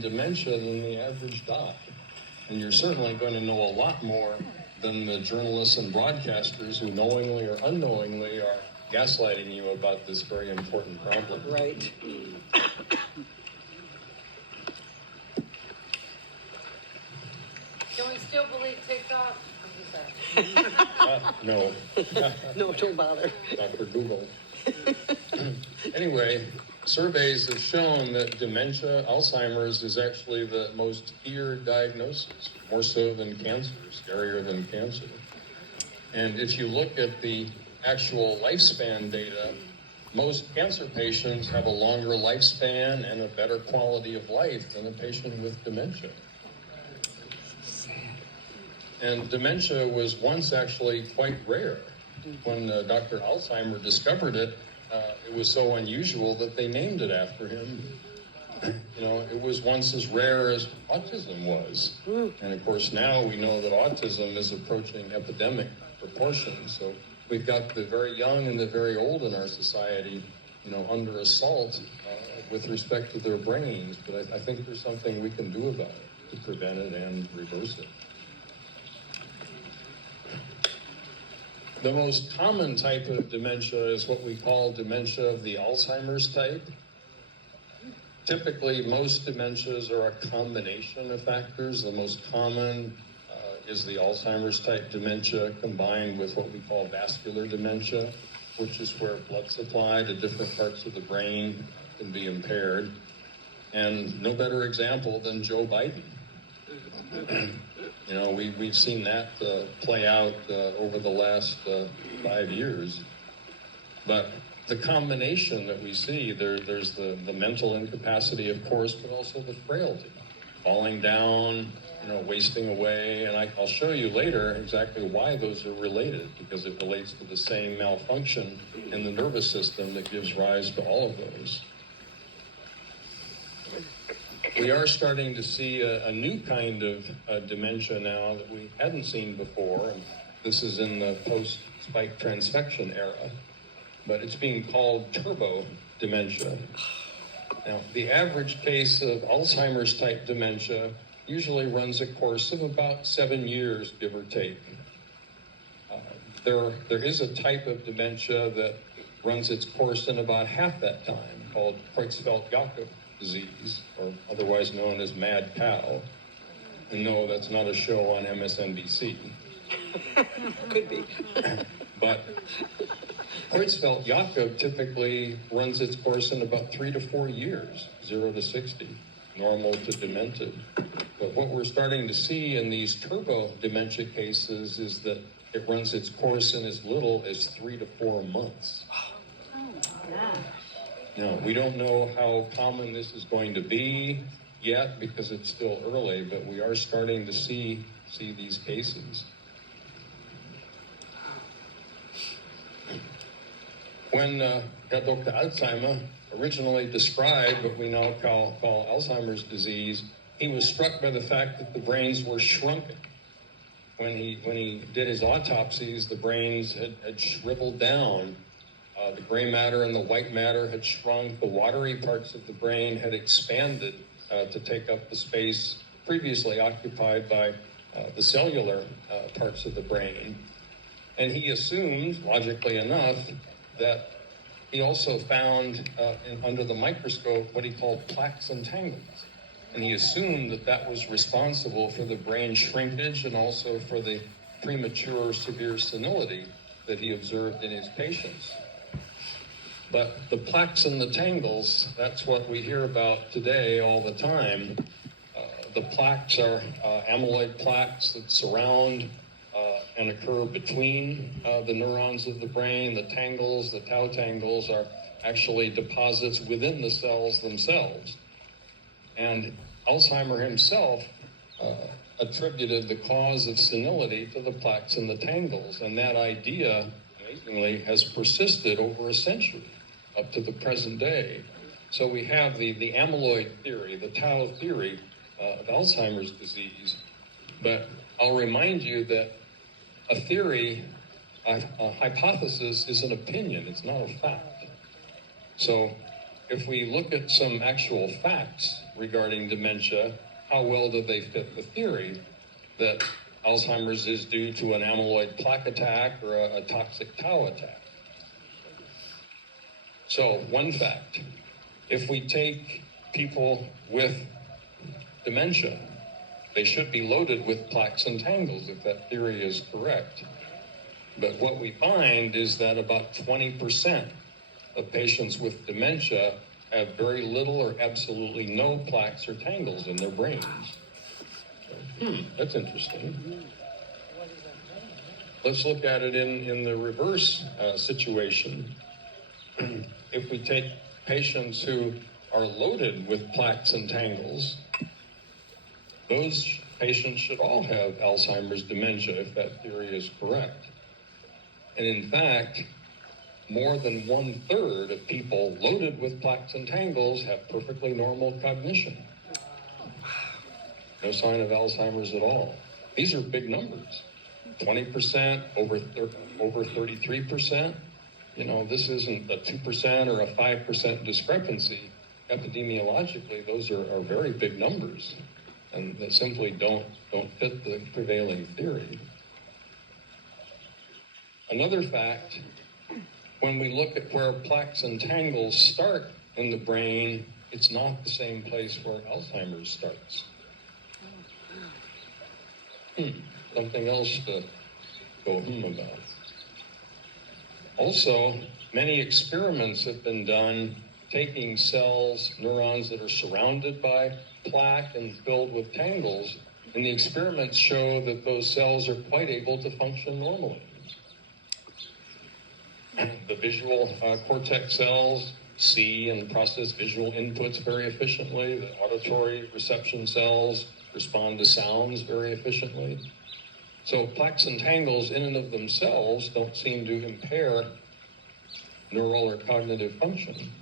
developing dementia than the average doc. And you're certainly going to know a lot more than the journalists and broadcasters who knowingly or unknowingly are gaslighting you about this very important problem. Right. Can we still believe TikTok? No. No, don't bother. Not for Google. Anyway, surveys have shown that dementia, Alzheimer's, is actually the most feared diagnosis, more so than cancer, scarier than cancer. And if you look at the actual lifespan data, most cancer patients have a longer lifespan and a better quality of life than a patient with dementia. And dementia was once actually quite rare. When Dr. Alzheimer discovered it, it was so unusual that they named it after him. You know, it was once as rare as autism was. And of course, now we know that autism is approaching epidemic proportions. So we've got the very young and the very old in our society, you know, under assault with respect to their brains. But I think there's something we can do about it to prevent it and reverse it. The most common type of dementia is what we call dementia of the Alzheimer's type. Typically, most dementias are a combination of factors. The most common is the Alzheimer's type dementia combined with what we call vascular dementia, which is where blood supply to different parts of the brain can be impaired. And no better example than Joe Biden. You know, we've seen that play out over the last 5 years. But the combination that we see, there's the mental incapacity, of course, but also the frailty, falling down, you know, wasting away. And I'll show you later exactly why those are related, because it relates to the same malfunction in the nervous system that gives rise to all of those. We are starting to see a new kind of dementia now that we hadn't seen before. And this is in the post-spike transfection era, but it's being called turbo dementia. Now, the average case of Alzheimer's type dementia usually runs a course of about 7 years, give or take. There is a type of dementia that runs its course in about half that time, called Creutzfeldt-Jakob disease, or otherwise known as mad cow. And no, that's not a show on MSNBC. Could be. But Creutzfeldt-Jakob typically runs its course in about 3 to 4 years, 0 to 60, normal to demented. But what we're starting to see in these turbo dementia cases is that it runs its course in as little as 3 to 4 months. Now, we don't know how common this is going to be yet because it's still early, but we are starting to see these cases. When Dr. Alzheimer originally described what we now call Alzheimer's disease, he was struck by the fact that the brains were shrunken. When he did his autopsies, the brains had shriveled down. The gray matter and the white matter had shrunk. The watery parts of the brain had expanded to take up the space previously occupied by the cellular parts of the brain. And he assumed, logically enough, that he also found under the microscope what he called plaques and tangles. And he assumed that that was responsible for the brain shrinkage and also for the premature severe senility that he observed in his patients. But the plaques and the tangles, that's what we hear about today all the time. The plaques are amyloid plaques that surround and occur between the neurons of the brain. The tangles, the tau tangles, are actually deposits within the cells themselves. And Alzheimer himself attributed the cause of senility to the plaques and the tangles. And that idea, amazingly, has persisted over a century, up to the present day. So we have the amyloid theory, the tau theory of Alzheimer's disease. But I'll remind you that a theory, a hypothesis, is an opinion. It's not a fact. So if we look at some actual facts regarding dementia, how well do they fit the theory that Alzheimer's is due to an amyloid plaque attack or a toxic tau attack? So, one fact, if we take people with dementia, they should be loaded with plaques and tangles if that theory is correct. But what we find is that about 20% of patients with dementia have very little or absolutely no plaques or tangles in their brains. That's interesting. Let's look at it in the reverse situation. If we take patients who are loaded with plaques and tangles, those patients should all have Alzheimer's dementia if that theory is correct. And in fact, more than 1/3 of people loaded with plaques and tangles have perfectly normal cognition. No sign of Alzheimer's at all. These are big numbers. 20%, over 33%. You know, this isn't a 2% or a 5% discrepancy. Epidemiologically, those are very big numbers, and that simply don't fit the prevailing theory. Another fact, when we look at where plaques and tangles start in the brain, it's not the same place where Alzheimer's starts. Something else to go about. Also, many experiments have been done taking cells, neurons that are surrounded by plaque and filled with tangles, and the experiments show that those cells are quite able to function normally. The visual cortex cells see and process visual inputs very efficiently. The auditory reception cells respond to sounds very efficiently. So plaques and tangles in and of themselves don't seem to impair neural or cognitive function.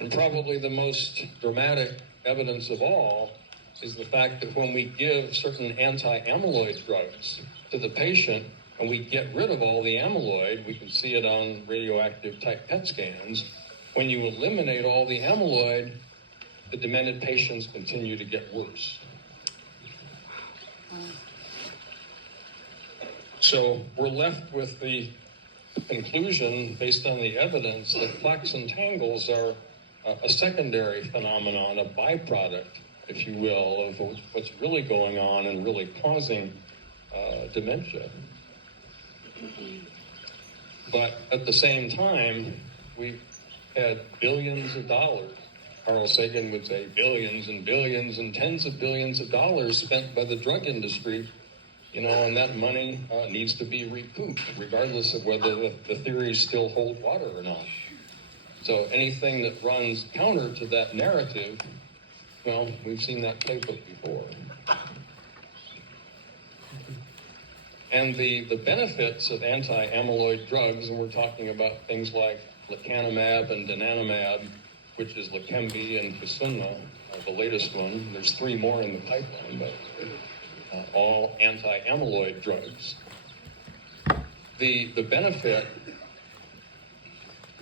And probably the most dramatic evidence of all is the fact that when we give certain anti-amyloid drugs to the patient and we get rid of all the amyloid, we can see it on radioactive type PET scans. When you eliminate all the amyloid, the demented patients continue to get worse. So we're left with the conclusion, based on the evidence, that plaques and tangles are a secondary phenomenon, a byproduct, if you will, of what's really going on and really causing dementia. But at the same time, we've had billions of dollars. Carl Sagan would say billions and billions and tens of billions of dollars spent by the drug industry, and that money needs to be recouped, regardless of whether the theories still hold water or not. So anything that runs counter to that narrative, well, we've seen that playbook before. And the benefits of anti-amyloid drugs, and we're talking about things like lecanemab and donanemab, which is Leqembi and Kisunla, the latest one. There's 3 more in the pipeline, but all anti-amyloid drugs. The benefit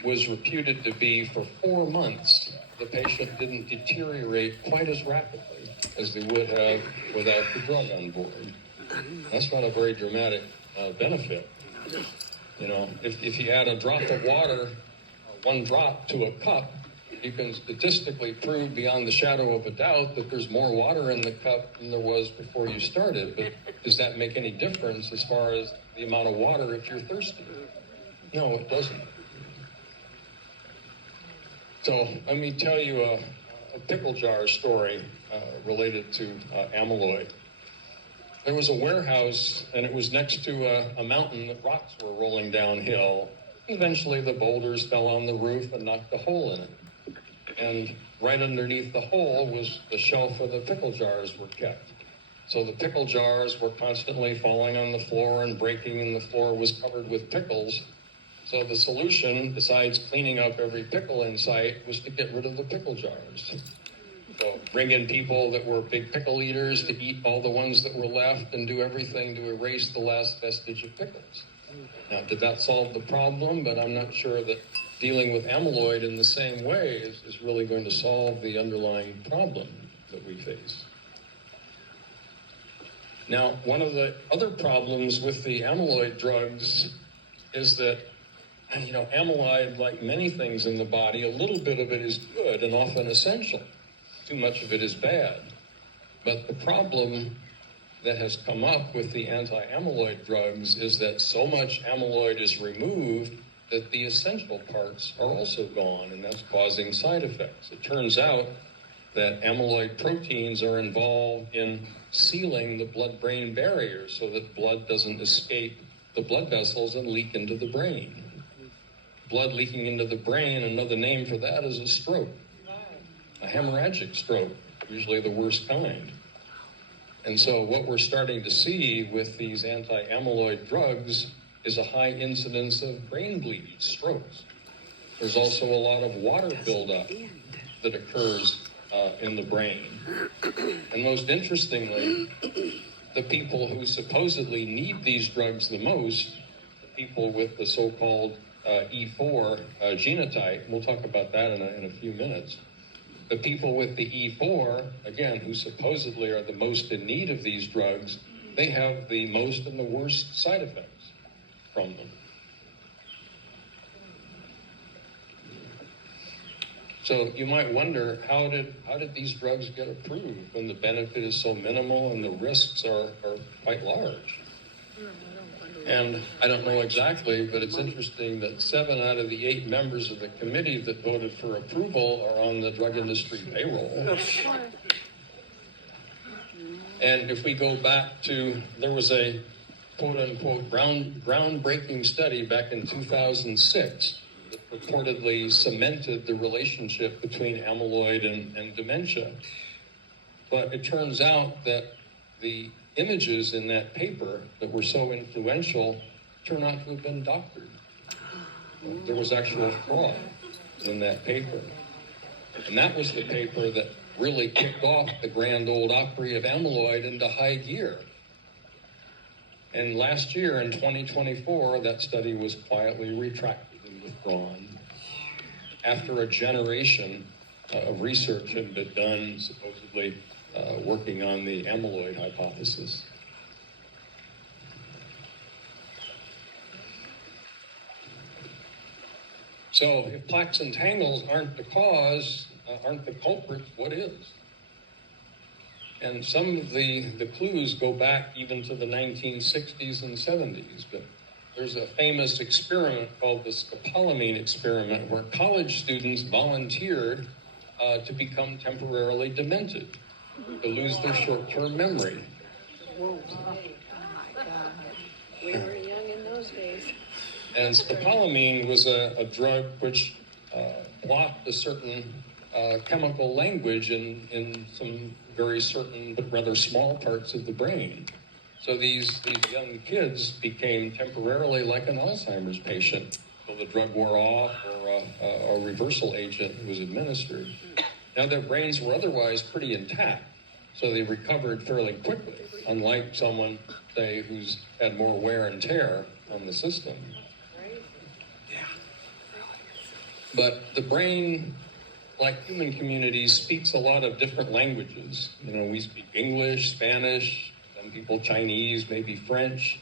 was reputed to be for 4 months, the patient didn't deteriorate quite as rapidly as they would have without the drug on board. That's not a very dramatic benefit. If you add a drop of water, 1 drop to a cup, you can statistically prove beyond the shadow of a doubt that there's more water in the cup than there was before you started. But does that make any difference as far as the amount of water if you're thirsty? No, it doesn't. So let me tell you a pickle jar story related to amyloid. There was a warehouse, and it was next to a mountain that rocks were rolling downhill. Eventually, the boulders fell on the roof and knocked a hole in it. And right underneath the hole was the shelf where the pickle jars were kept. So the pickle jars were constantly falling on the floor and breaking, and the floor was covered with pickles. So the solution, besides cleaning up every pickle in sight, was to get rid of the pickle jars. So bring in people that were big pickle eaters to eat all the ones that were left and do everything to erase the last vestige of pickles. Now, did that solve the problem? But I'm not sure that dealing with amyloid in the same way is really going to solve the underlying problem that we face. Now, one of the other problems with the amyloid drugs is that, amyloid, like many things in the body, a little bit of it is good and often essential. Too much of it is bad. But the problem that has come up with the anti-amyloid drugs is that so much amyloid is removed that the essential parts are also gone, and that's causing side effects. It turns out that amyloid proteins are involved in sealing the blood-brain barrier so that blood doesn't escape the blood vessels and leak into the brain. Blood leaking into the brain, another name for that is a stroke, a hemorrhagic stroke, usually the worst kind. And so what we're starting to see with these anti-amyloid drugs is a high incidence of brain bleeding, strokes. There's also a lot of water buildup that occurs in the brain. And most interestingly, the people who supposedly need these drugs the most, the people with the so-called E4 genotype, we'll talk about that in a few minutes. The people with the E4, again, who supposedly are the most in need of these drugs, they have the most and the worst side effects from them. So you might wonder, how did these drugs get approved when the benefit is so minimal and the risks are quite large? And I don't know exactly, but it's interesting that 7 out of the 8 members of the committee that voted for approval are on the drug industry payroll. And if we go back to, there was a quote-unquote groundbreaking study back in 2006 that purportedly cemented the relationship between amyloid and dementia. But it turns out that the images in that paper that were so influential turn out to have been doctored. There was actual fraud in that paper. And that was the paper that really kicked off the grand old opry of amyloid into high gear. And last year, in 2024, that study was quietly retracted and withdrawn after a generation of research had been done, supposedly working on the amyloid hypothesis. So if plaques and tangles aren't the cause, aren't the culprits, what is? And some of the clues go back even to the 1960s and 70s, but there's a famous experiment called the scopolamine experiment where college students volunteered to become temporarily demented, to lose their short-term memory. Whoa. Oh my God. We were young in those days. And scopolamine was a drug which blocked a certain chemical language in some very certain but rather small parts of the brain. So these young kids became temporarily like an Alzheimer's patient until the drug wore off or a reversal agent was administered. Now their brains were otherwise pretty intact, so they recovered fairly quickly, unlike someone, say, who's had more wear and tear on the system. But the brain, like human communities, speaks a lot of different languages. We speak English, Spanish, some people Chinese, maybe French,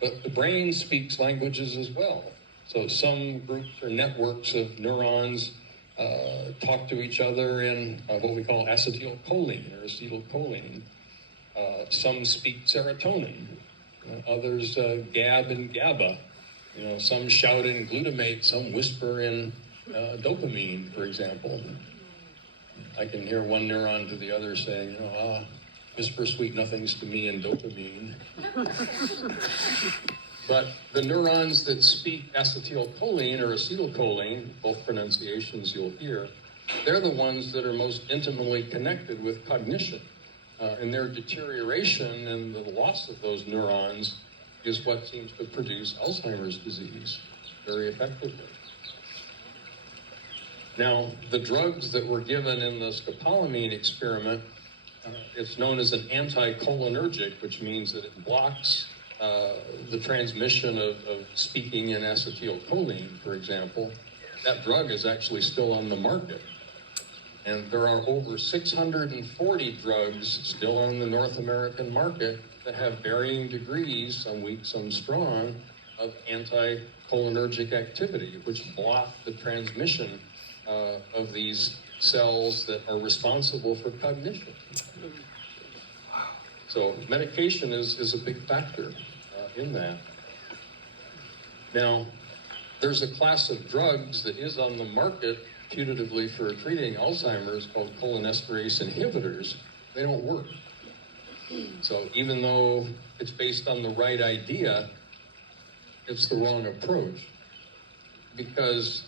but the brain speaks languages as well. So some groups or networks of neurons talk to each other in what we call acetylcholine or acetylcholine. Some speak serotonin, others gab and GABA. Some shout in glutamate, some whisper in dopamine, for example. I can hear one neuron to the other saying, whisper sweet nothings to me in dopamine. But the neurons that speak acetylcholine or acetylcholine, both pronunciations you'll hear, they're the ones that are most intimately connected with cognition. And their deterioration and the loss of those neurons is what seems to produce Alzheimer's disease very effectively. Now, the drugs that were given in the scopolamine experiment, it's known as an anticholinergic, which means that it blocks the transmission of speaking in acetylcholine, for example, that drug is actually still on the market. And there are over 640 drugs still on the North American market that have varying degrees, some weak, some strong, of anticholinergic activity, which block the transmission of these cells that are responsible for cognition. So medication is a big factor in that. Now, there's a class of drugs that is on the market putatively for treating Alzheimer's called cholinesterase inhibitors. They don't work. So even though it's based on the right idea, it's the wrong approach, because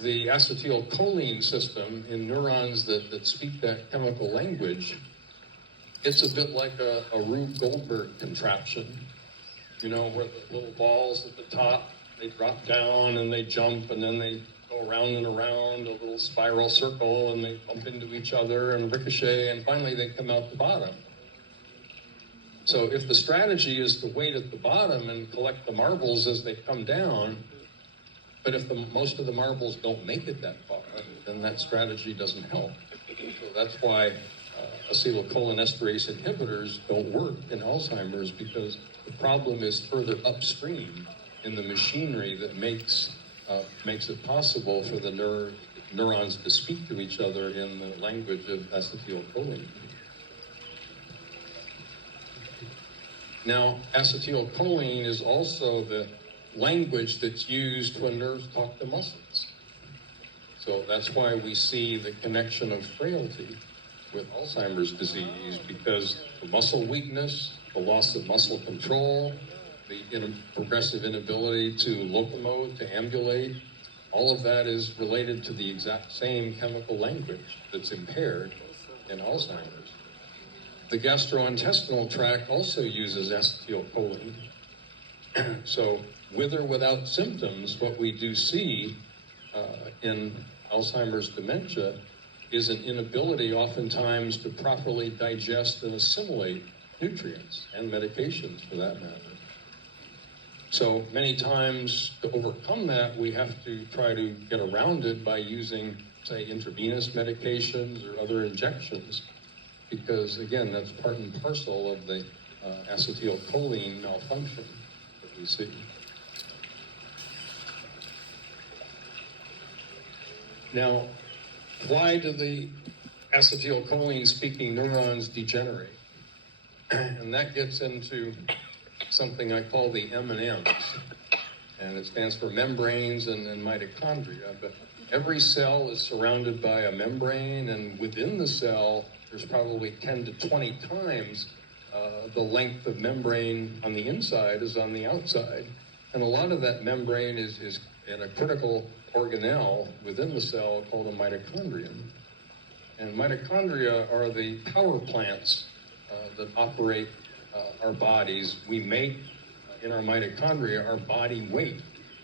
the acetylcholine system in neurons that speak that chemical language, it's a bit like a Rube Goldberg contraption, you know, where the little balls at the top, they drop down and they jump and then they go around and around a little spiral circle and they bump into each other and ricochet and finally they come out the bottom. So if the strategy is to wait at the bottom and collect the marbles as they come down, but if most of the marbles don't make it that far, then that strategy doesn't help. So that's why acetylcholinesterase inhibitors don't work in Alzheimer's, because the problem is further upstream in the machinery that makes it possible for the neurons to speak to each other in the language of acetylcholine. Now, acetylcholine is also the language that's used when nerves talk to muscles. So that's why we see the connection of frailty with Alzheimer's disease, because the muscle weakness, the loss of muscle control, the progressive inability to locomote, to ambulate, all of that is related to the exact same chemical language that's impaired in Alzheimer's. The gastrointestinal tract also uses acetylcholine. So with or without symptoms, what we do see in Alzheimer's dementia is an inability oftentimes to properly digest and assimilate nutrients and medications for that matter. So many times to overcome that, we have to try to get around it by using, say, intravenous medications or other injections, because again, that's part and parcel of the acetylcholine malfunction that we see. Now, why do the acetylcholine-speaking neurons degenerate? And that gets into something I call the M&Ms, and it stands for membranes and mitochondria. But every cell is surrounded by a membrane, and within the cell, there's probably 10 to 20 times the length of membrane on the inside as on the outside. And a lot of that membrane is in a critical organelle within the cell called a mitochondrion. And mitochondria are the power plants that operate our bodies. We make in our mitochondria our body weight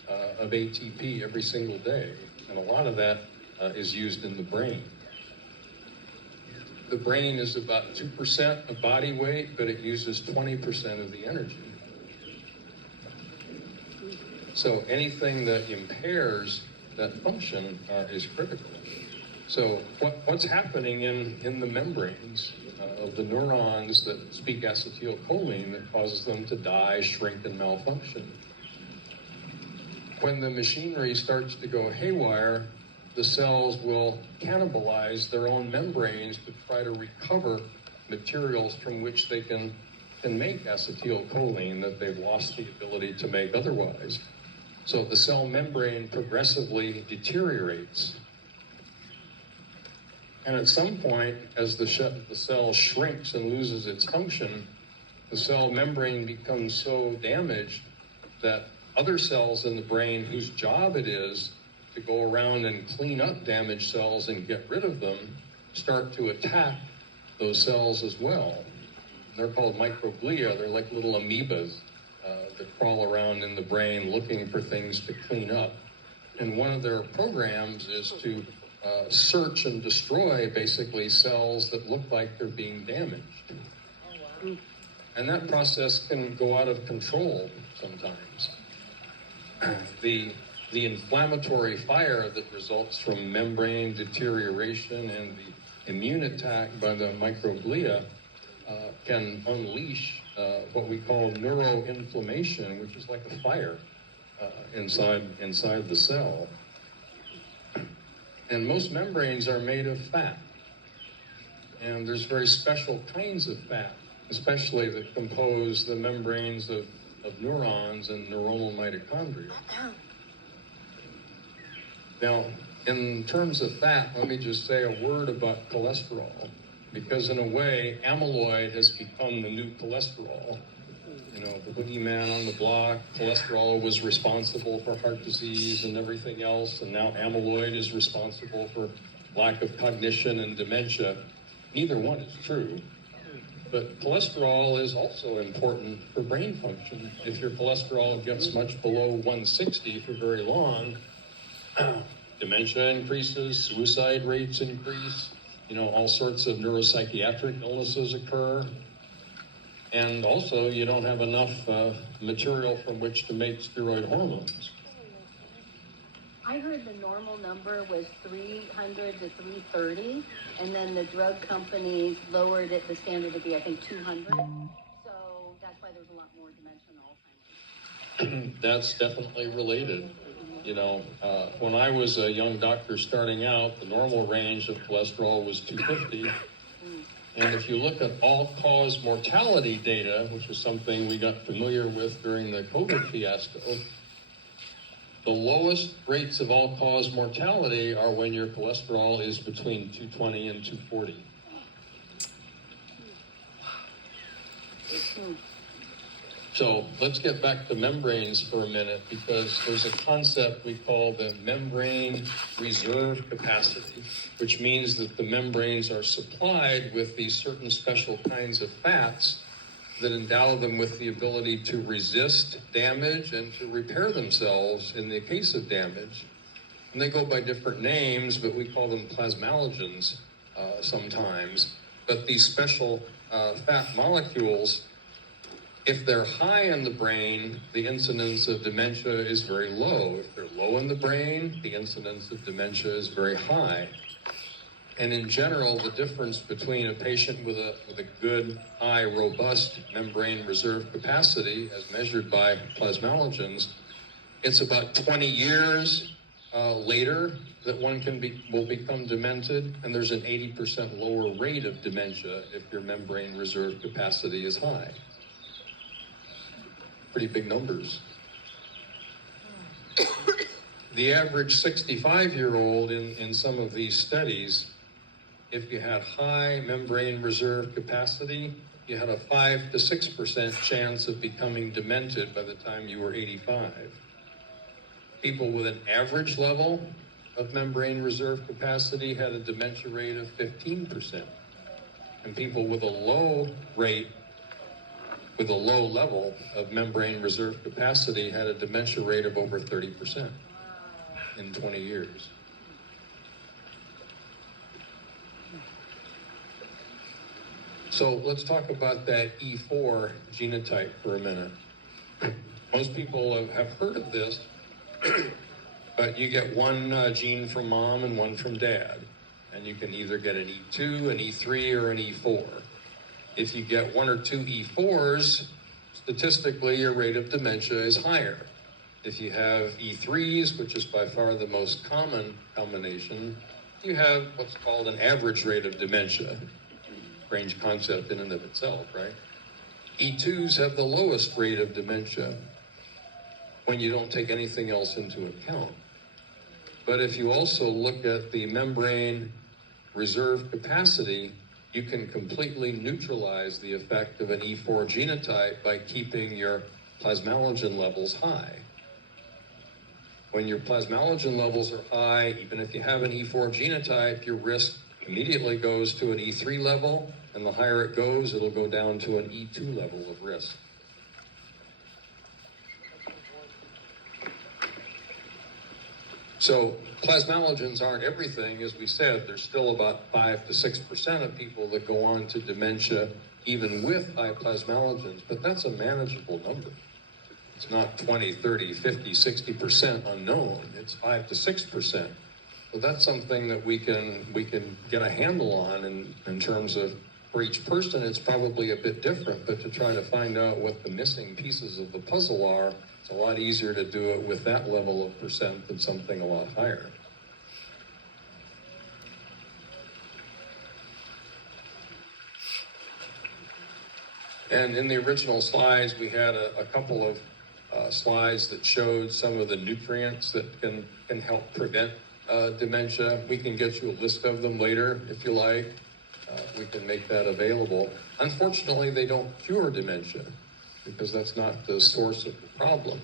of ATP every single day. And a lot of that is used in the brain. The brain is about 2% of body weight, but it uses 20% of the energy. So anything that impairs that function is critical. So what's happening in the membranes of the neurons that speak acetylcholine that causes them to die, shrink, and malfunction? When the machinery starts to go haywire, the cells will cannibalize their own membranes to try to recover materials from which they can make acetylcholine that they've lost the ability to make otherwise. So the cell membrane progressively deteriorates. And at some point, as the cell shrinks and loses its function, the cell membrane becomes so damaged that other cells in the brain whose job it is to go around and clean up damaged cells and get rid of them start to attack those cells as well. They're called microglia. They're like little amoebas that crawl around in the brain looking for things to clean up. And one of their programs is to search and destroy basically cells that look like they're being damaged. And that process can go out of control sometimes. The inflammatory fire that results from membrane deterioration and the immune attack by the microglia can unleash what we call neuroinflammation, which is like a fire inside the cell. And most membranes are made of fat. And there's very special kinds of fat, especially that compose the membranes of neurons and neuronal mitochondria. Now, in terms of fat, let me just say a word about cholesterol, because in a way, amyloid has become the new cholesterol. You know, the boogeyman on the block, cholesterol was responsible for heart disease and everything else, and now amyloid is responsible for lack of cognition and dementia. Neither one is true. But cholesterol is also important for brain function. If your cholesterol gets much below 160 for very long, dementia increases, suicide rates increase, you know, all sorts of neuropsychiatric illnesses occur. And also, you don't have enough material from which to make steroid hormones. I heard the normal number was 300 to 330, and then the drug companies lowered it, the standard to be, I think, 200. So that's why there's a lot more dementia and Alzheimer's. That's definitely related. You know, when I was a young doctor starting out, the normal range of cholesterol was 250. And if you look at all-cause mortality data, which is something we got familiar with during the COVID fiasco, the lowest rates of all-cause mortality are when your cholesterol is between 220 and 240. So let's get back to membranes for a minute, because there's a concept we call the membrane reserve capacity, which means that the membranes are supplied with these certain special kinds of fats that endow them with the ability to resist damage and to repair themselves in the case of damage. And they go by different names, but we call them plasmalogens sometimes. But these special fat molecules, if they're high in the brain, the incidence of dementia is very low. If they're low in the brain, the incidence of dementia is very high. And in general, the difference between a patient with a good, high, robust membrane reserve capacity, as measured by plasmalogens, it's about 20 years later that one will become demented, and there's an 80% lower rate of dementia if your membrane reserve capacity is high. Pretty big numbers. The average 65-year-old in some of these studies, if you had high membrane reserve capacity, you had a 5 to 6% chance of becoming demented by the time you were 85. People with an average level of membrane reserve capacity had a dementia rate of 15%. And people with a low level of membrane reserve capacity had a dementia rate of over 30% in 20 years. So let's talk about that E4 genotype for a minute. Most people have heard of this, but you get one gene from mom and one from dad. And you can either get an E2, an E3, or an E4. If you get one or two E4s, statistically your rate of dementia is higher. If you have E3s, which is by far the most common combination, you have what's called an average rate of dementia. Strange concept in and of itself, right? E2s have the lowest rate of dementia when you don't take anything else into account. But if you also look at the membrane reserve capacity, you can completely neutralize the effect of an E4 genotype by keeping your plasmalogen levels high. When your plasmalogen levels are high, even if you have an E4 genotype, your risk immediately goes to an E3 level, and the higher it goes, it'll go down to an E2 level of risk. So plasmalogens aren't everything. As we said, there's still about 5 to 6% of people that go on to dementia even with high plasmalogens, but that's a manageable number. It's not 20, 30, 50, 60% unknown. It's 5 to 6%. So that's something that we can get a handle on in terms of, for each person, it's probably a bit different, but to try to find out what the missing pieces of the puzzle are, it's a lot easier to do it with that level of percent than something a lot higher. And in the original slides, we had a couple of slides that showed some of the nutrients that can help prevent dementia. We can get you a list of them later if you like. We can make that available. Unfortunately, they don't cure dementia because that's not the source of the problem,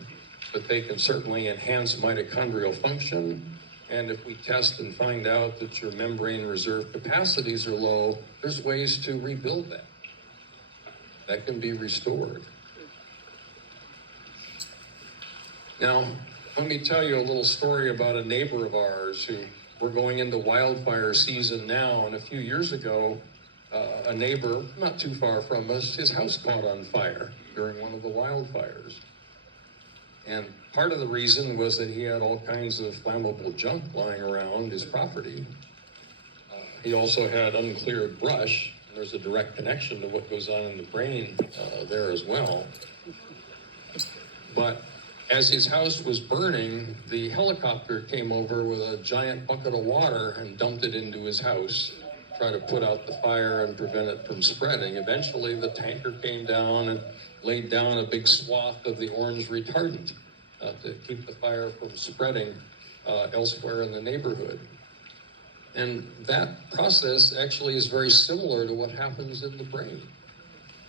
but they can certainly enhance mitochondrial function. And if we test and find out that your membrane reserve capacities are low, there's ways to rebuild that. That can be restored. Now, let me tell you a little story about a neighbor of ours who, we're going into wildfire season now, and a few years ago, a neighbor not too far from us, his house caught on fire during one of the wildfires. And part of the reason was that he had all kinds of flammable junk lying around his property. He also had uncleared brush. There's a direct connection to what goes on in the brain there as well. But as his house was burning, the helicopter came over with a giant bucket of water and dumped it into his house, try to put out the fire and prevent it from spreading. Eventually, the tanker came down and laid down a big swath of the orange retardant to keep the fire from spreading elsewhere in the neighborhood. And that process actually is very similar to what happens in the brain.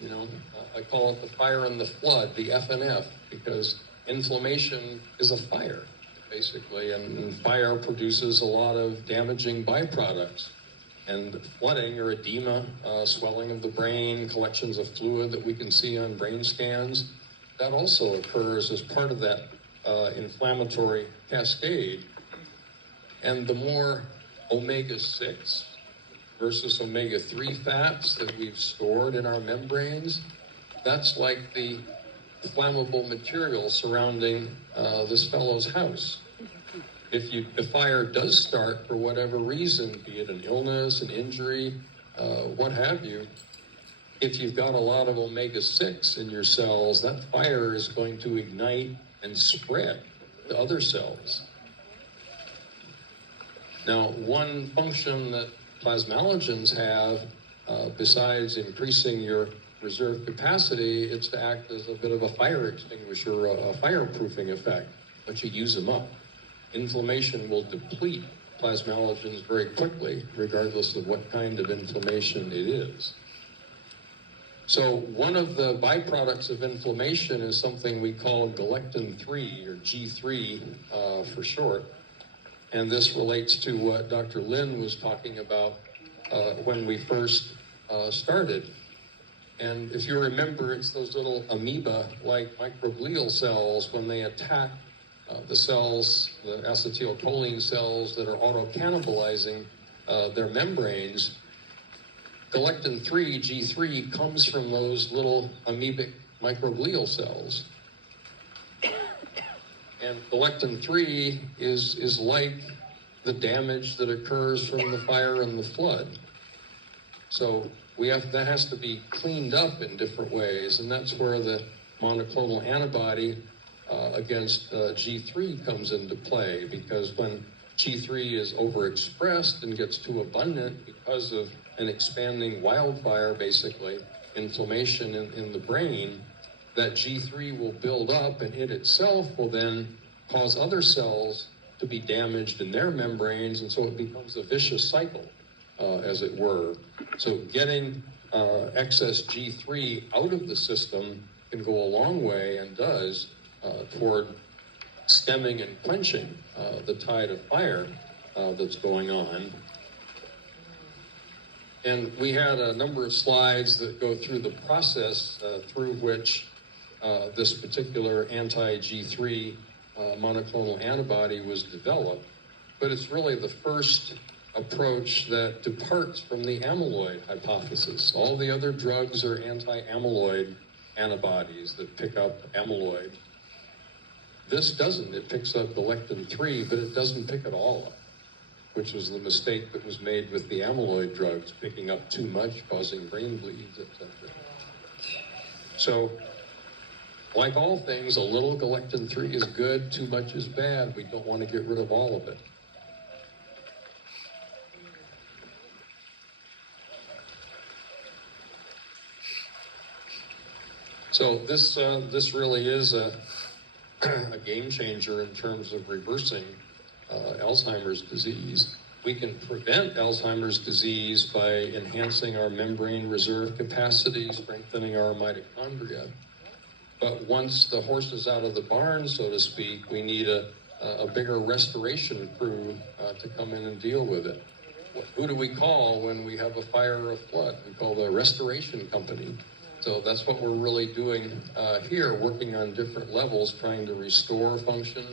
You know, I call it the fire and the flood, the FNF, because inflammation is a fire, basically, and fire produces a lot of damaging byproducts. And flooding or edema, swelling of the brain, collections of fluid that we can see on brain scans, that also occurs as part of that inflammatory cascade. And the more omega-6 versus omega-3 fats that we've stored in our membranes, that's like the flammable material surrounding this fellow's house. If the fire does start for whatever reason, be it an illness, an injury, what have you, if you've got a lot of omega-6 in your cells, that fire is going to ignite and spread to other cells. Now, one function that plasmalogens have, besides increasing your reserve capacity, it's to act as a bit of a fire extinguisher, a fireproofing effect, but you use them up. Inflammation will deplete plasmalogens very quickly, regardless of what kind of inflammation it is. So one of the byproducts of inflammation is something we call galectin-3, or G3 for short. And this relates to what Dr. Lin was talking about when we first started. And if you remember, it's those little amoeba-like microglial cells when they attack the cells, the acetylcholine cells that are auto-cannibalizing their membranes. Galectin-3, G3, comes from those little amoebic microglial cells. And galectin-3 is like the damage that occurs from the fire and the flood. So that has to be cleaned up in different ways, and that's where the monoclonal antibody against G3 comes into play, because when G3 is overexpressed and gets too abundant because of an expanding wildfire, basically, inflammation in the brain, that G3 will build up, and it itself will then cause other cells to be damaged in their membranes, and so it becomes a vicious cycle, as it were. So getting excess G3 out of the system can go a long way, and does, toward stemming and quenching the tide of fire that's going on. And we had a number of slides that go through the process through which this particular anti-G3 monoclonal antibody was developed. but it's really the first approach that departs from the amyloid hypothesis. All the other drugs are anti-amyloid antibodies that pick up amyloid. This doesn't. It picks up galectin-3, but it doesn't pick it all up, which was the mistake that was made with the amyloid drugs, picking up too much, causing brain bleeds, etc. So, like all things, a little galectin-3 is good, too much is bad. We don't want to get rid of all of it. So this really is a game changer in terms of reversing Alzheimer's disease. We can prevent Alzheimer's disease by enhancing our membrane reserve capacity, strengthening our mitochondria. But once the horse is out of the barn, so to speak, we need a bigger restoration crew to come in and deal with it. Who do we call when we have a fire or a flood? We call the restoration company. So that's what we're really doing here, working on different levels, trying to restore function,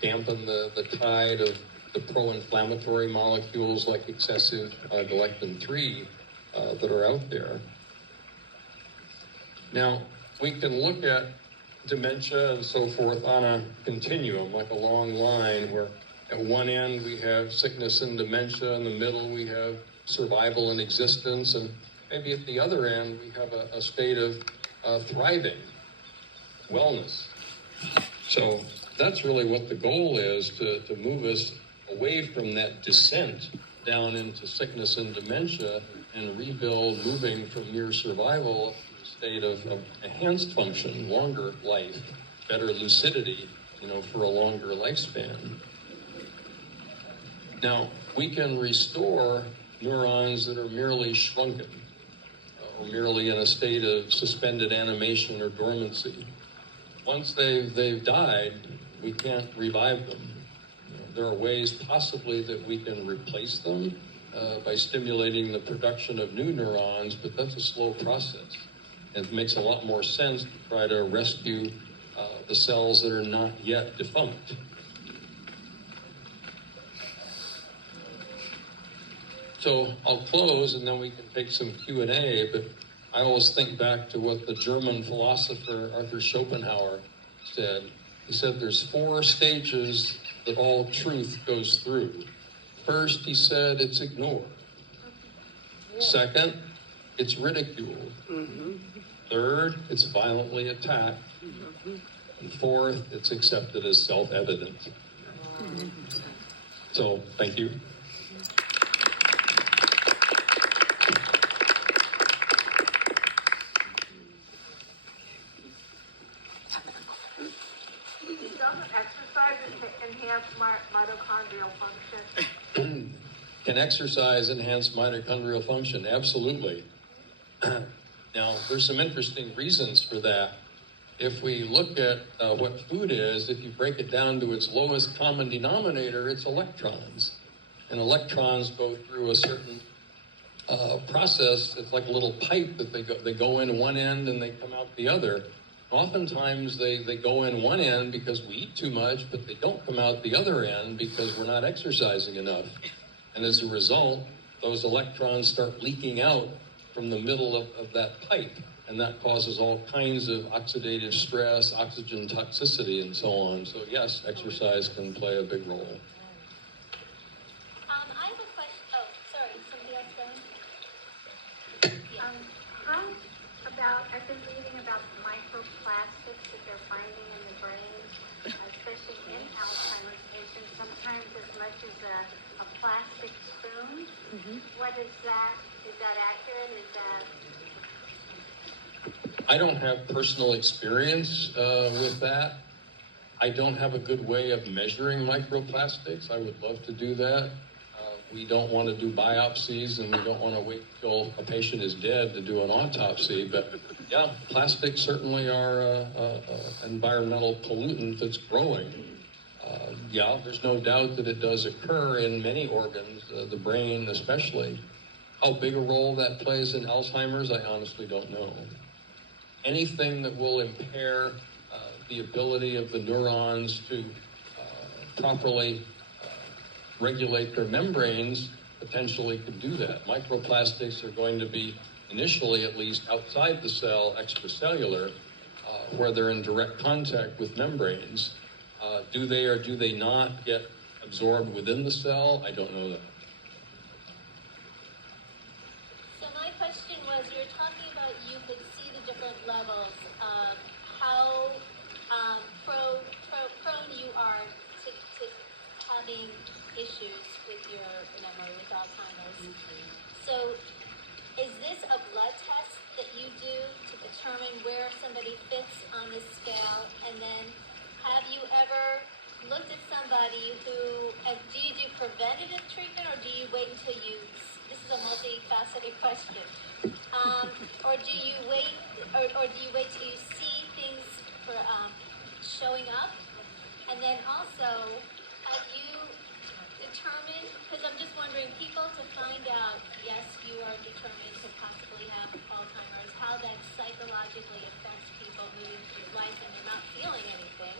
dampen the tide of the pro-inflammatory molecules like excessive galectin-3 that are out there. Now, we can look at dementia and so forth on a continuum, like a long line, where at one end we have sickness and dementia, in the middle we have survival and existence, and maybe at the other end we have a state of thriving, wellness. So that's really what the goal is, to move us away from that descent down into sickness and dementia and rebuild, moving from near survival to a state of enhanced function, longer life, better lucidity, for a longer lifespan. Now, we can restore neurons that are merely shrunken, or merely in a state of suspended animation or dormancy. Once they've died, we can't revive them. There are ways possibly that we can replace them by stimulating the production of new neurons, but that's a slow process. It makes a lot more sense to try to rescue the cells that are not yet defunct. So I'll close and then we can take some Q&A, but I always think back to what the German philosopher Arthur Schopenhauer said. He said there's 4 stages that all truth goes through. First, he said, it's ignored. Second, it's ridiculed. Third, it's violently attacked. And fourth, it's accepted as self-evident. So, thank you. Mitochondrial function. Can exercise enhance mitochondrial function? Absolutely. Now, there's some interesting reasons for that. If we look at what food is, if you break it down to its lowest common denominator, it's electrons. And electrons go through a certain process. It's like a little pipe that they go in one end and they come out the other. Oftentimes they go in one end because we eat too much, but they don't come out the other end because we're not exercising enough. And as a result, those electrons start leaking out from the middle of that pipe. And that causes all kinds of oxidative stress, oxygen toxicity, and so on. So yes, exercise can play a big role. I have a question. Oh, sorry, somebody else going? How about, I've been reading about the microplastics that they're finding in the brain, especially in Alzheimer's patients, sometimes as much as a plastic spoon. What is that? Is that accurate? Is that... I don't have personal experience with that. I don't have a good way of measuring microplastics. I would love to do that. We don't want to do biopsies, and we don't want to wait till a patient is dead to do an autopsy. But yeah, plastics certainly are an environmental pollutant that's growing. Yeah, there's no doubt that it does occur in many organs, the brain especially. How big a role that plays in Alzheimer's, I honestly don't know. Anything that will impair the ability of the neurons to properly regulate their membranes potentially could do that. Microplastics are going to be, initially at least, outside the cell, extracellular, where they're in direct contact with membranes. Do they or do they not get absorbed within the cell? I don't know that. So my question was, you were talking about you could see the different levels of how prone you are to having issues with your memory, with Alzheimer's. So is this a blood test that you do to determine where somebody fits on this scale? And then have you ever looked at somebody who, do you do preventative treatment, or do you wait until this is a multifaceted question, or do you wait, or do you wait till you see things for showing up? And then also, have you determined, because I'm just wondering, people to find out, yes, you are determined to possibly have Alzheimer's, how that psychologically affects people moving through life and they're not feeling anything.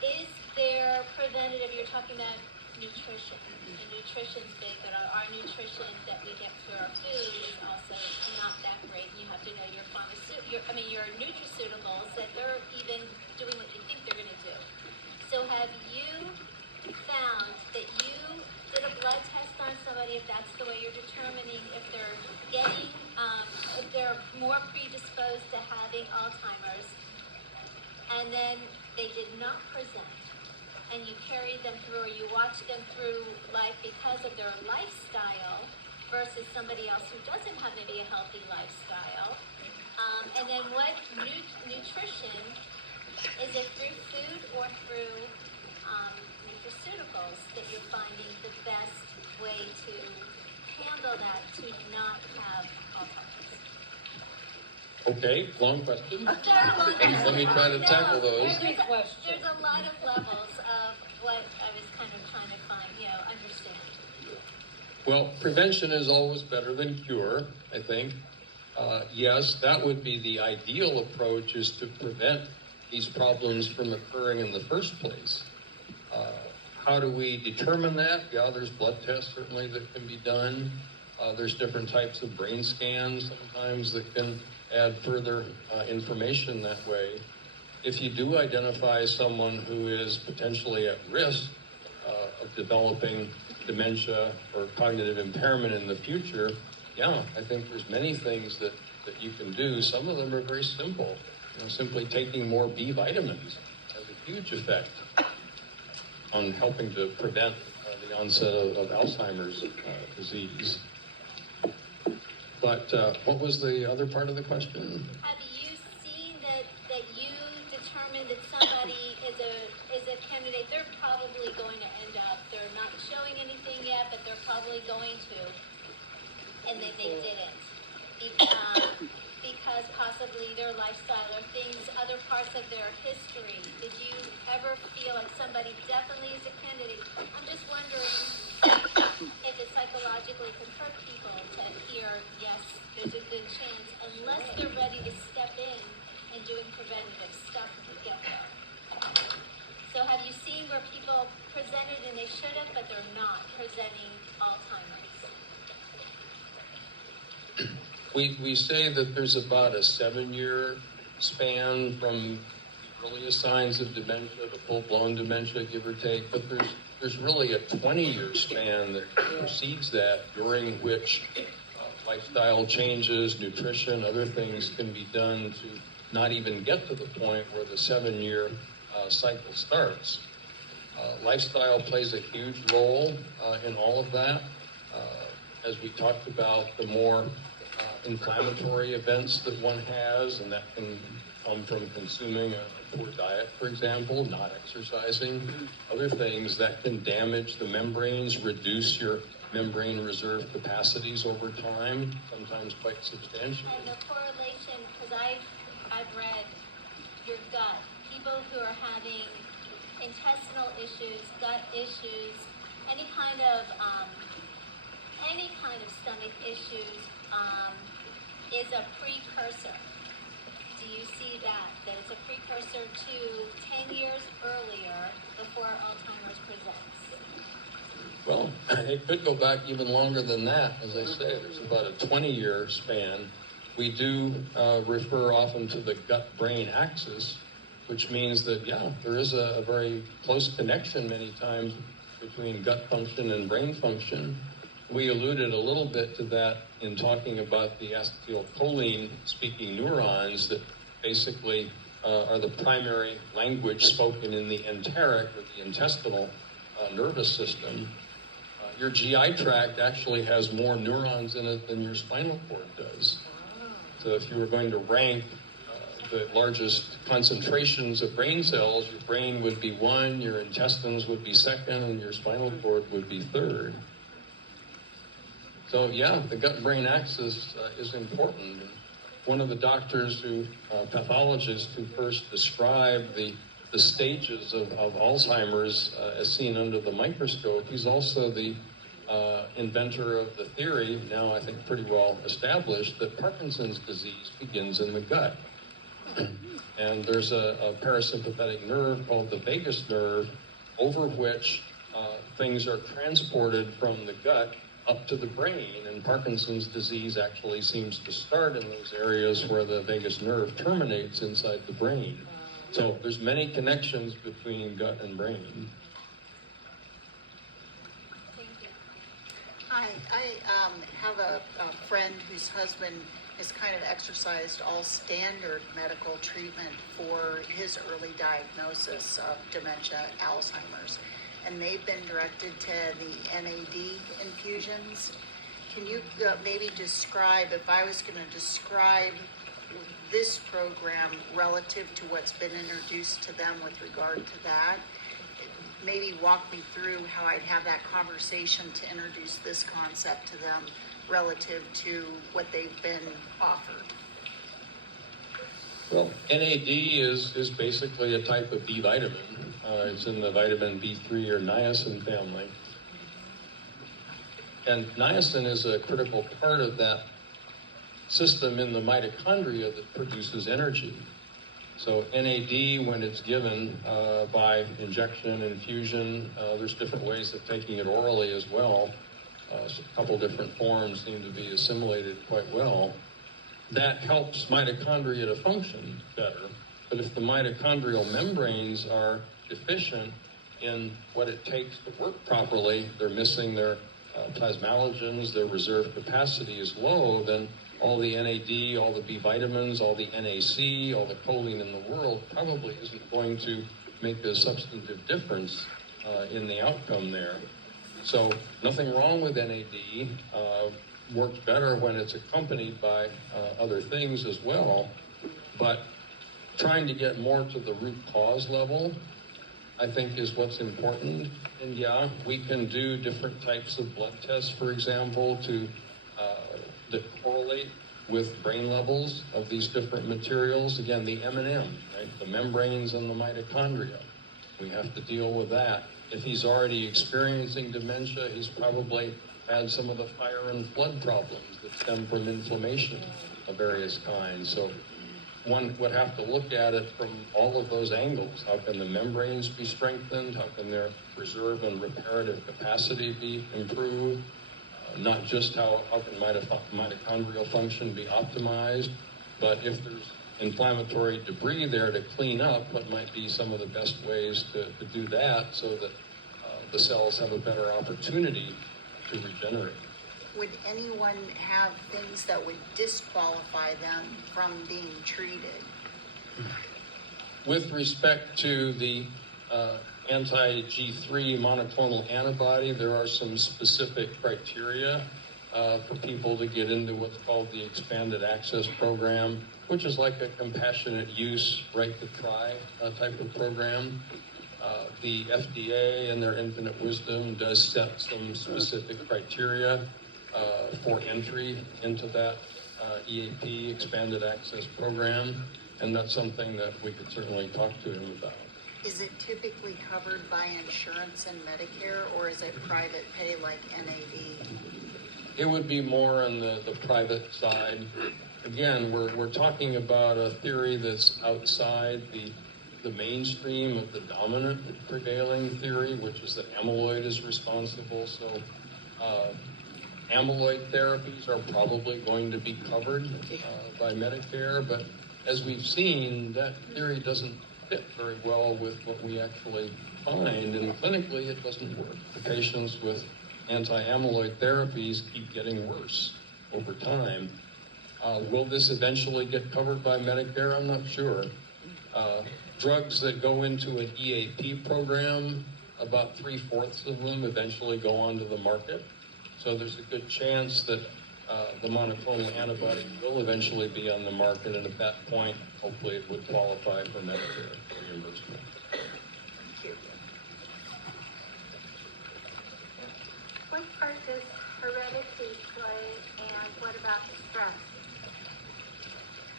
Is there preventative, you're talking about nutrition, and nutrition's big, but our nutrition that we get through our food is also not that great, and you have to know your your nutraceuticals, that they're even doing what you think they're going to do. So have you found that you did a blood test on somebody, if that's the way you're determining if they're getting, if they're more predisposed to having Alzheimer's, and then they did not present, and you carried them through, or you watched them through life because of their lifestyle versus somebody else who doesn't have maybe a healthy lifestyle, and then what nutrition, is it through food or through nutraceuticals that you're finding the best way to handle that, to not have Alzheimer's? Okay, long question. Let me try to tackle those. There's a lot of levels of what I was kind of trying to find, understand. Well, prevention is always better than cure, I think. Yes, that would be the ideal approach, is to prevent these problems from occurring in the first place. How do we determine that? Yeah, there's blood tests certainly that can be done. There's different types of brain scans sometimes that can add further information that way. If you do identify someone who is potentially at risk of developing dementia or cognitive impairment in the future, yeah, I think there's many things that you can do. Some of them are very simple. Simply taking more B vitamins has a huge effect on helping to prevent the onset of Alzheimer's disease. But what was the other part of the question? Have you seen that you determined that somebody is a candidate, they're probably going to end up, they're not showing anything yet, but they're probably going to, and then they didn't. Because possibly their lifestyle or things, other parts of their history. Did you ever feel like somebody definitely is a candidate? I'm just wondering if it psychologically could hurt people to hear, yes, there's a good chance, unless they're ready to step in and doing preventative stuff to get there. So have you seen where people presented and they should have, but they're not presenting Alzheimer's? We say that there's about a 7-year span from the earliest signs of dementia to full-blown dementia, give or take, but there's really a 20-year span that precedes that, during which lifestyle changes, nutrition, other things can be done to not even get to the point where the 7-year cycle starts. Lifestyle plays a huge role in all of that. As we talked about, the more inflammatory events that one has, and that can come from consuming a poor diet, for example, not exercising, other things that can damage the membranes, reduce your membrane reserve capacities over time, sometimes quite substantially. And the correlation, because I've read your gut, people who are having intestinal issues, gut issues, any kind of stomach issues, is a precursor do you see that it's a precursor to 10 years earlier before Alzheimer's presents? Well, it could go back even longer than that. As I say, there's about a 20-year span. We do refer often to the gut-brain axis, which means that, yeah, there is a very close connection many times between gut function and brain function. We alluded a little bit to that in talking about the acetylcholine-speaking neurons that basically are the primary language spoken in the enteric, or the intestinal nervous system. Your GI tract actually has more neurons in it than your spinal cord does. So if you were going to rank the largest concentrations of brain cells, your brain would be 1, your intestines would be 2nd, and your spinal cord would be 3rd. So yeah, the gut-brain axis is important. One of the doctors pathologists who first described the stages of Alzheimer's as seen under the microscope, he's also the inventor of the theory, now I think pretty well established, that Parkinson's disease begins in the gut. And there's a parasympathetic nerve called the vagus nerve, over which things are transported from the gut up to the brain, and Parkinson's disease actually seems to start in those areas where the vagus nerve terminates inside the brain. So there's many connections between gut and brain. Hi, I have a friend whose husband has kind of exercised all standard medical treatment for his early diagnosis of dementia, Alzheimer's, and they've been directed to the NAD infusions. Can you maybe describe, if I was going to describe this program relative to what's been introduced to them with regard to that, maybe walk me through how I'd have that conversation to introduce this concept to them relative to what they've been offered? Well, NAD is basically a type of B vitamin. It's in the vitamin B3 or niacin family. And niacin is a critical part of that system in the mitochondria that produces energy. So NAD, when it's given by injection, infusion, there's different ways of taking it orally as well. So a couple different forms seem to be assimilated quite well. That helps mitochondria to function better. But if the mitochondrial membranes are deficient in what it takes to work properly, they're missing their plasmalogens, their reserve capacity is low, then all the NAD, all the B vitamins, all the NAC, all the choline in the world probably isn't going to make a substantive difference in the outcome there. So nothing wrong with NAD, works better when it's accompanied by other things as well, but trying to get more to the root cause level, I think, is what's important. And yeah, we can do different types of blood tests, for example, that correlate with brain levels of these different materials. Again, the M&M, right? The membranes and the mitochondria. We have to deal with that. If he's already experiencing dementia, he's probably had some of the fire and flood problems that stem from inflammation of various kinds. So one would have to look at it from all of those angles. How can the membranes be strengthened? How can their reserve and reparative capacity be improved? Not just how can mitochondrial function be optimized, but if there's inflammatory debris there to clean up, what might be some of the best ways to do that so that the cells have a better opportunity to regenerate. Would anyone have things that would disqualify them from being treated? With respect to the anti-G3 monoclonal antibody, there are some specific criteria for people to get into what's called the expanded access program, which is like a compassionate use, right to try type of program. The FDA, in their infinite wisdom, does set some specific criteria for entry into that EAP, expanded access program, and that's something that we could certainly talk to him about. Is it typically covered by insurance and Medicare, or is it private pay like NAD? It would be more on the private side. again, we're talking about a theory that's outside the mainstream of the dominant prevailing theory, which is that amyloid is responsible. So amyloid therapies are probably going to be covered by Medicare, but as we've seen, that theory doesn't fit very well with what we actually find, and clinically it doesn't work. The patients with anti-amyloid therapies keep getting worse over time. Will this eventually get covered by Medicare? I'm not sure. Drugs that go into an EAP program, about 3/4 of them eventually go onto the market. So there's a good chance that the monoclonal antibody will eventually be on the market, and at that point, hopefully it would qualify for Medicare reimbursement. Thank you. What part does heredity play, and what about stress?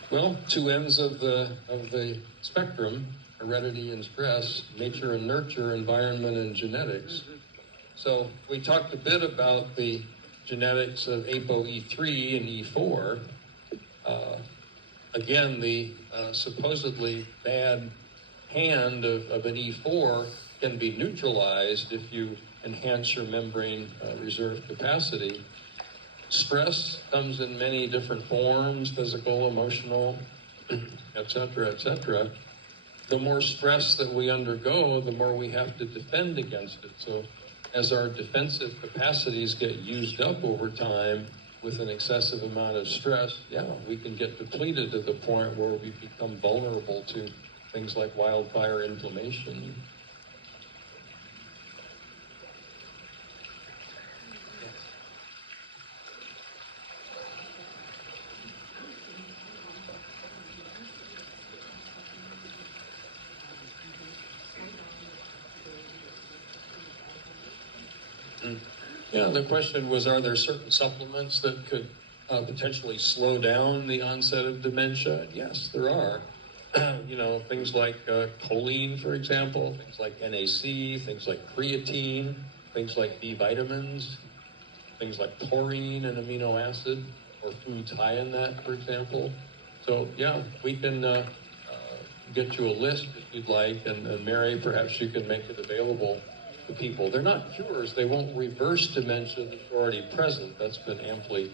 Well, two ends of the spectrum, heredity and stress, nature and nurture, environment and genetics. So we talked a bit about the genetics of ApoE3 and E4. Again, the supposedly bad hand of an E4 can be neutralized if you enhance your membrane reserve capacity. Stress comes in many different forms, physical, emotional, et cetera, et cetera. The more stress that we undergo, the more we have to defend against it. So as our defensive capacities get used up over time with an excessive amount of stress, we can get depleted to the point where we become vulnerable to things like wildfire inflammation. Yeah, the question was, are there certain supplements that could potentially slow down the onset of dementia? Yes, there are. Things like choline, for example, things like NAC, things like creatine, things like B vitamins, things like taurine and amino acid, or foods high in that, for example. So, we can get you a list if you'd like, and Mary, perhaps you can make it available to people. They're not cures. They won't reverse dementia that's already present. That's been amply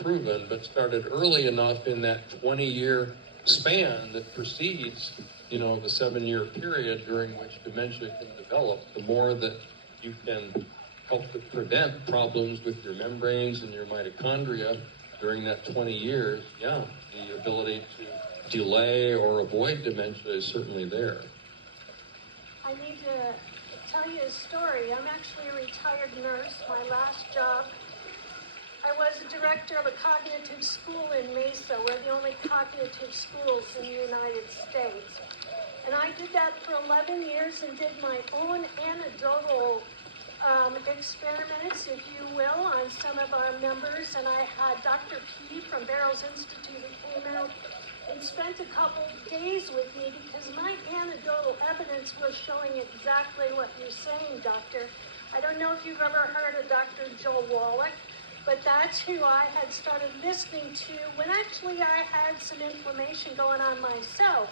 proven, but started early enough in that 20-year span that precedes, the 7-year period during which dementia can develop. The more that you can help to prevent problems with your membranes and your mitochondria during that 20 years, the ability to delay or avoid dementia is certainly there. I need to tell you a story. I'm actually a retired nurse. My last job, I was a director of a cognitive school in Mesa. We're the only cognitive schools in the United States. And I did that for 11 years and did my own anecdotal experiments, if you will, on some of our members. And I had Dr. P from Barrows Institute who came out and spent a couple days with me because my anecdotal evidence was showing exactly what you're saying, Doctor. I don't know if you've ever heard of Dr. Joe Wallach, but that's who I had started listening to when actually I had some inflammation going on myself,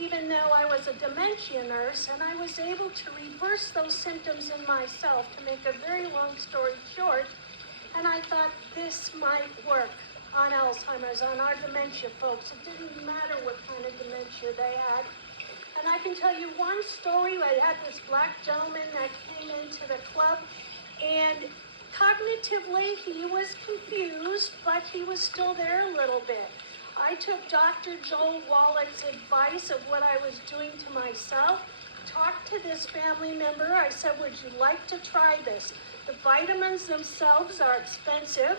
even though I was a dementia nurse, and I was able to reverse those symptoms in myself, to make a very long story short. And I thought this might work on Alzheimer's, on our dementia folks. It didn't matter what kind of dementia they had. And I can tell you one story. I had this black gentleman that came into the club, and cognitively he was confused, but he was still there a little bit. I took Dr. Joel Wallach's advice of what I was doing to myself, talked to this family member. I said, would you like to try this? The vitamins themselves are expensive.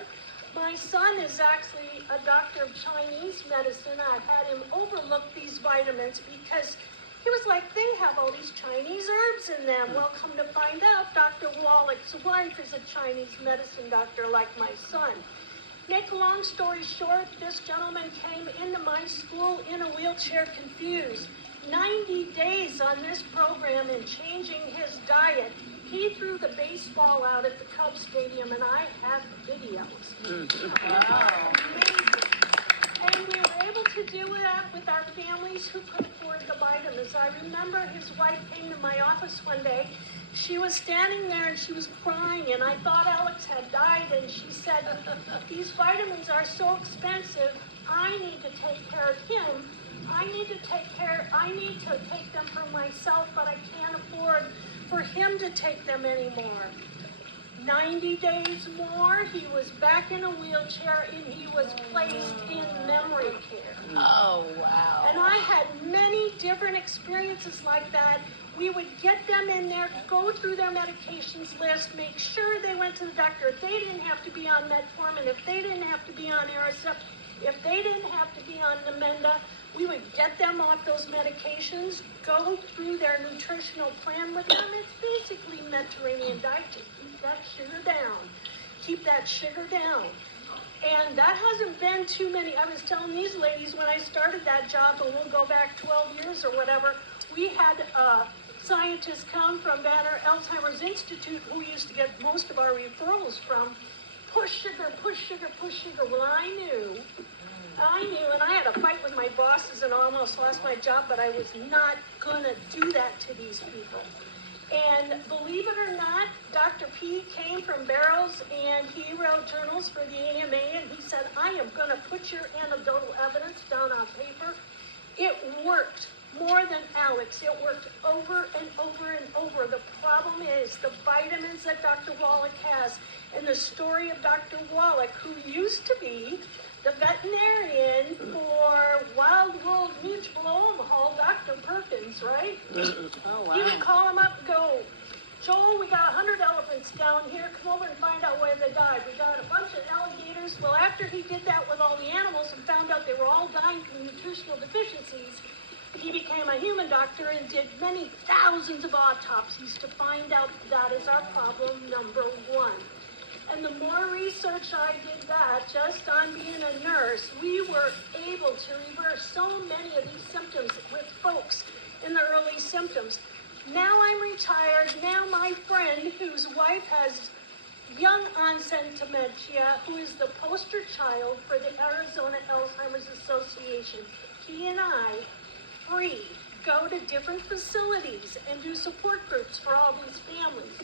My son is actually a doctor of Chinese medicine. I had him overlook these vitamins because he was like, they have all these Chinese herbs in them. Well, come to find out, Dr. Wallach's wife is a Chinese medicine doctor like my son. Make a long story short, this gentleman came into my school in a wheelchair, confused. 90 days on this program and changing his diet. He threw the baseball out at the Cubs stadium, and I have videos. Wow. Amazing. And we to do that with our families who could afford the vitamins. I remember his wife came to my office one day. She was standing there and she was crying, and I thought Alex had died, and she said, these vitamins are so expensive, I need to take care of him. I need to take them for myself, but I can't afford for him to take them anymore. 90 days more, he was back in a wheelchair and he was placed in memory care. Oh, wow. And I had many different experiences like that. We would get them in there, go through their medications list, make sure they went to the doctor. If they didn't have to be on metformin, if they didn't have to be on Aricept, if they didn't have to be on Namenda, we would get them off those medications, go through their nutritional plan with them. It's basically Mediterranean diet. Just keep that sugar down. Keep that sugar down. And that hasn't been too many. I was telling these ladies when I started that job, and we'll go back 12 years or whatever, we had scientists come from Banner Alzheimer's Institute, who we used to get most of our referrals from. Push sugar, push sugar, push sugar. Well, I knew, and I had a fight with my bosses and almost lost my job, but I was not going to do that to these people. And believe it or not, Dr. P came from Barrels, and he wrote journals for the AMA, and he said, I am going to put your anecdotal evidence down on paper. It worked more than Alex. It worked over and over and over. The problem is the vitamins that Dr. Wallach has, and the story of Dr. Wallach, who used to be the veterinarian for Wild World Mutual Omaha, Dr. Perkins, right? Oh, wow. He would call him up and go, Joel, we got 100 elephants down here. Come over and find out where they died. We got a bunch of alligators. Well, after he did that with all the animals and found out they were all dying from nutritional deficiencies, he became a human doctor and did many thousands of autopsies to find out that is our problem number one. And the more research I did that, just on being a nurse, we were able to reverse so many of these symptoms with folks in the early symptoms. Now I'm retired. Now my friend, whose wife has young onset dementia, who is the poster child for the Arizona Alzheimer's Association, he and I, free, go to different facilities and do support groups for all these families.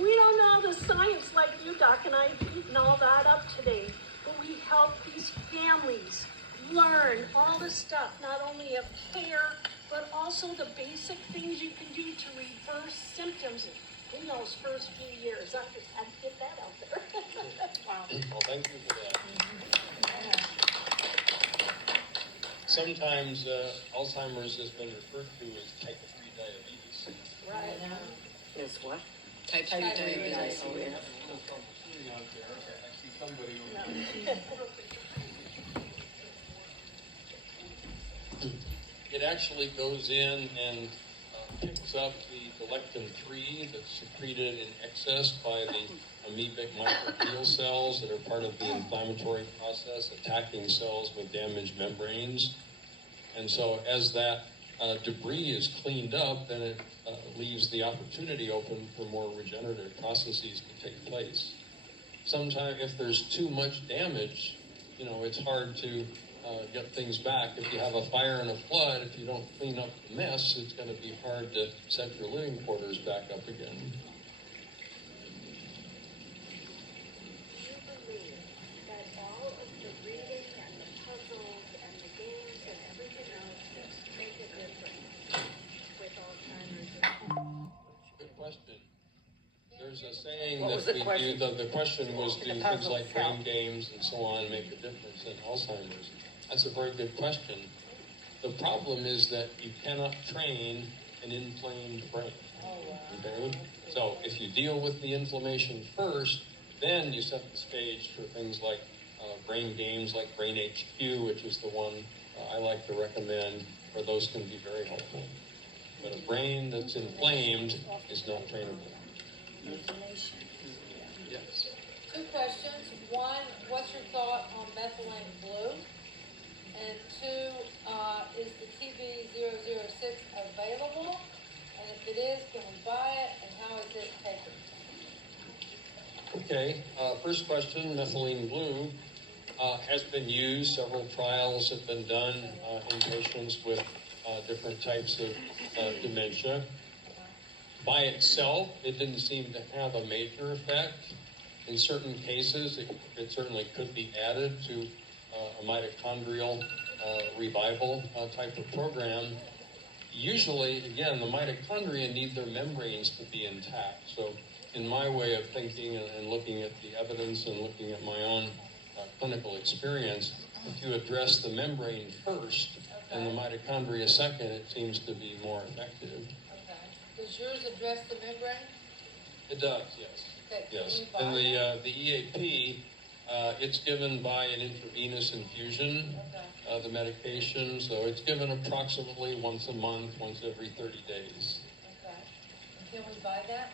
We don't know the science like you, Doc, and I've beaten all that up today, but we help these families learn all the stuff, not only of care, but also the basic things you can do to reverse symptoms in those first few years. I just had to get that out there. Wow. Well, thank you for that. Sometimes Alzheimer's has been referred to as type 3 diabetes. Right. Is what? Type 2 diabetes. Oh, yeah. It actually goes in and picks up the lectin-3 that's secreted in excess by the amoebic microglial cells that are part of the inflammatory process, attacking cells with damaged membranes. And so as that debris is cleaned up, then it leaves the opportunity open for more regenerative processes to take place. Sometimes if there's too much damage, it's hard to get things back. If you have a fire and a flood, if you don't clean up the mess, it's going to be hard to set your living quarters back up again. You believe that all of the reading and the puzzles and the games and everything else just make a difference with Alzheimer's? Good question. There's a saying What was that the we question? do, the question was, do The things puzzles like brain help? games and so on make a difference in Alzheimer's? That's a very good question. The problem is that you cannot train an inflamed brain. Okay? So if you deal with the inflammation first, then you set the stage for things like brain games like Brain HQ, which is the one I like to recommend, where those can be very helpful. But a brain that's inflamed is not trainable. Yes. Two questions. One, what's your thought on methylene blue? And two, is the TB006 available? And if it is, can we buy it? And how is it taken? Okay, first question, methylene blue. has been used. Several trials have been done in patients with different types of dementia. By itself, it didn't seem to have a major effect. In certain cases, it certainly could be added to a mitochondrial revival type of program. Usually, again, the mitochondria need their membranes to be intact. So in my way of thinking and looking at the evidence and looking at my own clinical experience, if you address the membrane first and the mitochondria second, it seems to be more effective. Okay. Does yours address the membrane? It does, yes. Okay. Yes. And the EAP, it's given by an intravenous infusion, the medication, so it's given approximately once a month, once every 30 days. Okay. Can we buy that?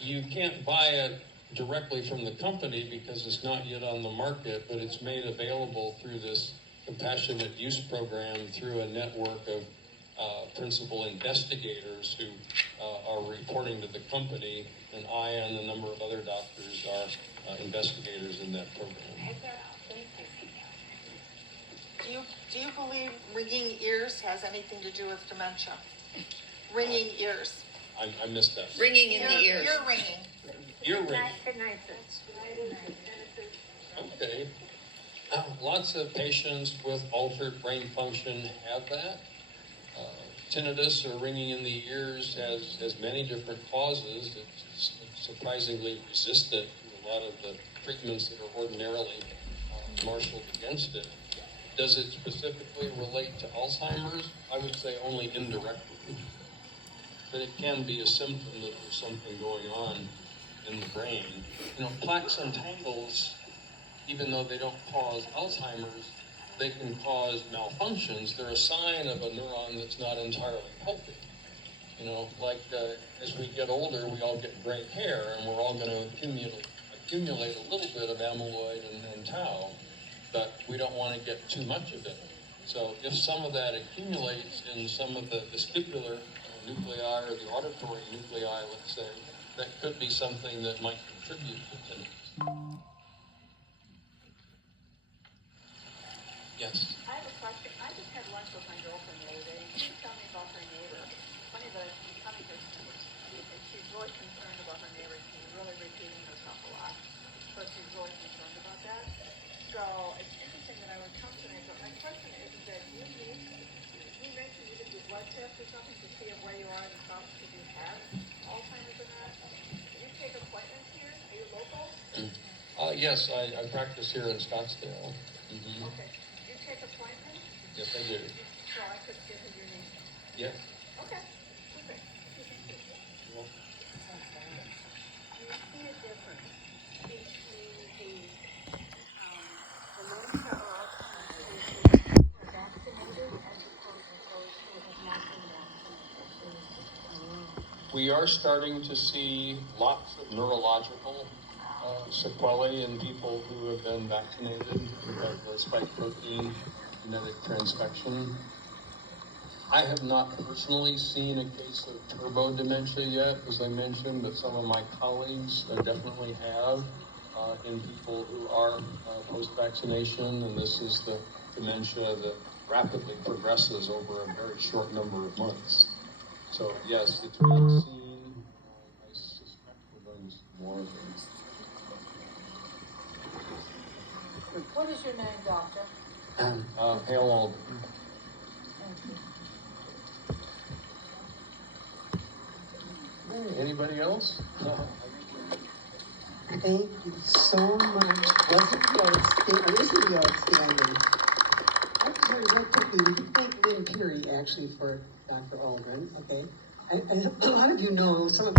You can't buy it directly from the company because it's not yet on the market, but it's made available through this compassionate use program through a network of principal investigators who are reporting to the company, and I and a number of other doctors are investigators in that program. Do you believe ringing ears has anything to do with dementia? Ringing ears. I missed that. Ringing in the ears. Ear ringing. Ear ring. Tinnitus. Okay. Lots of patients with altered brain function have that. Tinnitus or ringing in the ears has many different causes. It's surprisingly resistant to a lot of the treatments that are ordinarily marshaled against it. Does it specifically relate to Alzheimer's? I would say only indirectly. But it can be a symptom that there's something going on in the brain. You know, plaques and tangles, even though they don't cause Alzheimer's, they can cause malfunctions. They're a sign of a neuron that's not entirely healthy. You know, like as we get older, we all get gray hair, and we're all going to accumulate a little bit of amyloid and tau, but we don't want to get too much of it. So if some of that accumulates in some of the vestibular nuclei or the auditory nuclei, let's say, that could be something that might contribute to tinnitus. Yes. I have a question. I just had lunch with my girlfriend the other day, and she was telling me about her neighbor. Funny that she's coming here, and she's really concerned about her neighbor. She's really repeating herself a lot, so she's really concerned about that. So it's interesting that I would come tonight, but my question is that you mentioned you could do blood tests or something to see where you are in the process if you have Alzheimer's or not. Do you take appointments here? Are you local? Yes, I practice here in Scottsdale. Mm-hmm. Okay. Do you take appointments? Yes, I do. So I could give her your name? Yes. Okay. Okay. Well, Do you see a difference between the dementia or Alzheimer's patients who are vaccinated as opposed to those who have not been vaccinated? we are starting to see lots of neurological sequelae in people who have been vaccinated, who have the spike protein genetic transfection. I have not personally seen a case of turbo dementia yet, as I mentioned, but some of my colleagues definitely have in people who are post-vaccination, and this is the dementia that rapidly progresses over a very short number of months. So yes, it's being seen. I suspect we're going to see more of it. What is your name, doctor? Hale Alden. Hey, anybody else? Thank you so much. Wasn't the outstanding? I'm sorry, real quickly, we can thank Lynn Peary actually for Dr. Alden, okay? And a lot of you know, some of you